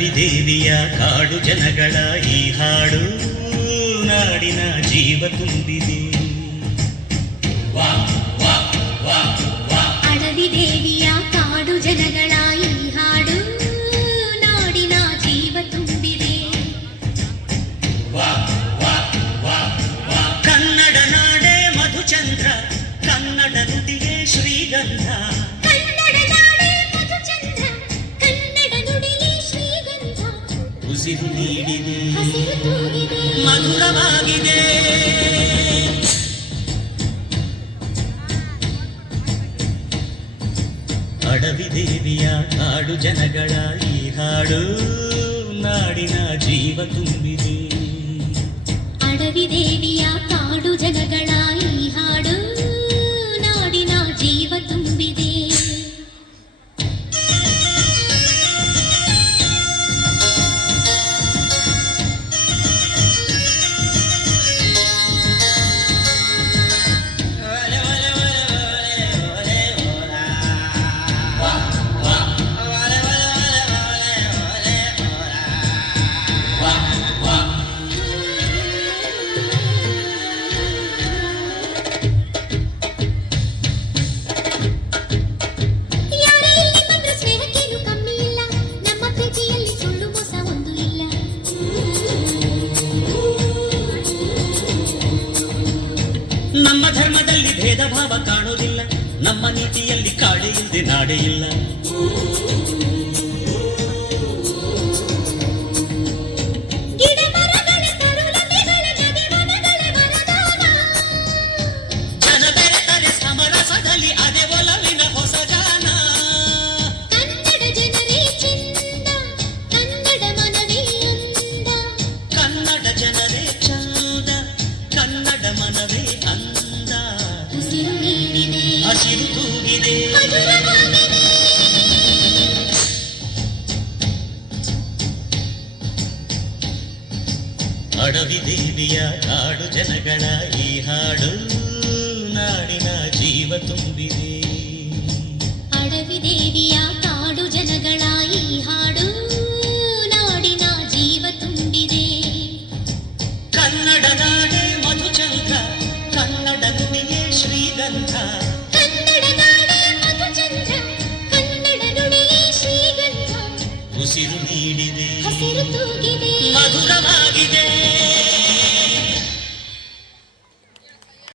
ಅಡವಿದೇವಿಯ ಕಾಡು ಜನಗಳ ಈ ಹಾಡು ನಾಡಿನ ಜೀವ ತುಂಬಿದೆ. ಅಡವಿದೇವಿಯ ಕಾಡು ಜನಗಳ ಈ ಹಾಡು ನಾಡಿನ ಜೀವ ತುಂಬಿದೆ. ಕನ್ನಡ ನಾಡೆ ಮಧುಚಂದ್ರ, ಕನ್ನಡ ನುಡಿಗೆ ಶ್ರೀಗಂಧ. ಕನ್ನಡ ನಾಡೆ ಮಧುಚಂದ್ರ, ಕನ್ನಡ ನುಡಿಗೆ ಶ್ರೀಗಂಧ. ಉಸಿರು ನೀಡಿದೆ, ಹಸಿರು ತೂಗಿದೆ, ಮಧುರವಾಗಿದೆ. ಅಡವಿದೇವಿಯ ಕಾಡು ಜನಗಳ ಈ ಹಾಡು ನಾಡಿನ ಜೀವ ತುಂಬಿದೆ. ಅಡವಿದೇವಿಯ ಕಾಡು ಜನಗಳ ಈ ಹಾಡು ನಾಡಿನ ಜೀವ ತುಂಬಿದೆ. ನಮ್ಮ ಧರ್ಮದಲ್ಲಿ ಭೇದ ಭಾವ ಕಾಣೋದಿಲ್ಲ, ನಮ್ಮ ನೀತಿಯಲ್ಲಿ ಕಾಡೆ ಇಲ್ಲದೆ ನಾಡೆ ಇಲ್ಲ. ಜನ ಬೆರೆತರೆ ಸಮರಸದಲ್ಲಿ ಅದೇ ಒಲವಿನ ಹೊಸ ಜಾನ. ಕನ್ನಡ ಜನರೇ ಚಂದ, ಕನ್ನಡ ಮನವೇ ಅಂದ. ಕನ್ನಡ ಜನರೇ ಚಂದ, ಕನ್ನಡ ಮನವೇ ಅಂದ. ಉಸಿರು ನೀಡಿದೆ, ಹಸಿರು ತೂಗಿದೆ, ಮಧುರವಾಗಿದೆ. ಅಡವಿದೇವಿಯ ಕಾಡು ಜನಗಳ ಈ ಹಾಡು ನಾಡಿನ ಜೀವ ತುಂಬಿದೆ. ಅಡವಿದೇವಿಯ ಕಾಡು ಜನಗಳ ಈ ಹಾಡು ನಾಡಿನ ಜೀವ ತುಂಬಿದೆ. ಕನ್ನಡ ನಾಡೆ ಮಧುಚಂದ್ರ, ಕನ್ನಡ ನುಡಿಗೆ ಶ್ರೀಗಂಧ. ಕನ್ನಡ ನಾಡೆ ಮಧುಚಂದ್ರ, ಕನ್ನಡ ನುಡಿಗೆ ಶ್ರೀಗಂಧ. ಉಸಿರು ನೀಡಿದೆ, ಹಸಿರು ತೂಗಿದೆ, ಮಧುರವಾಗಿದೆ.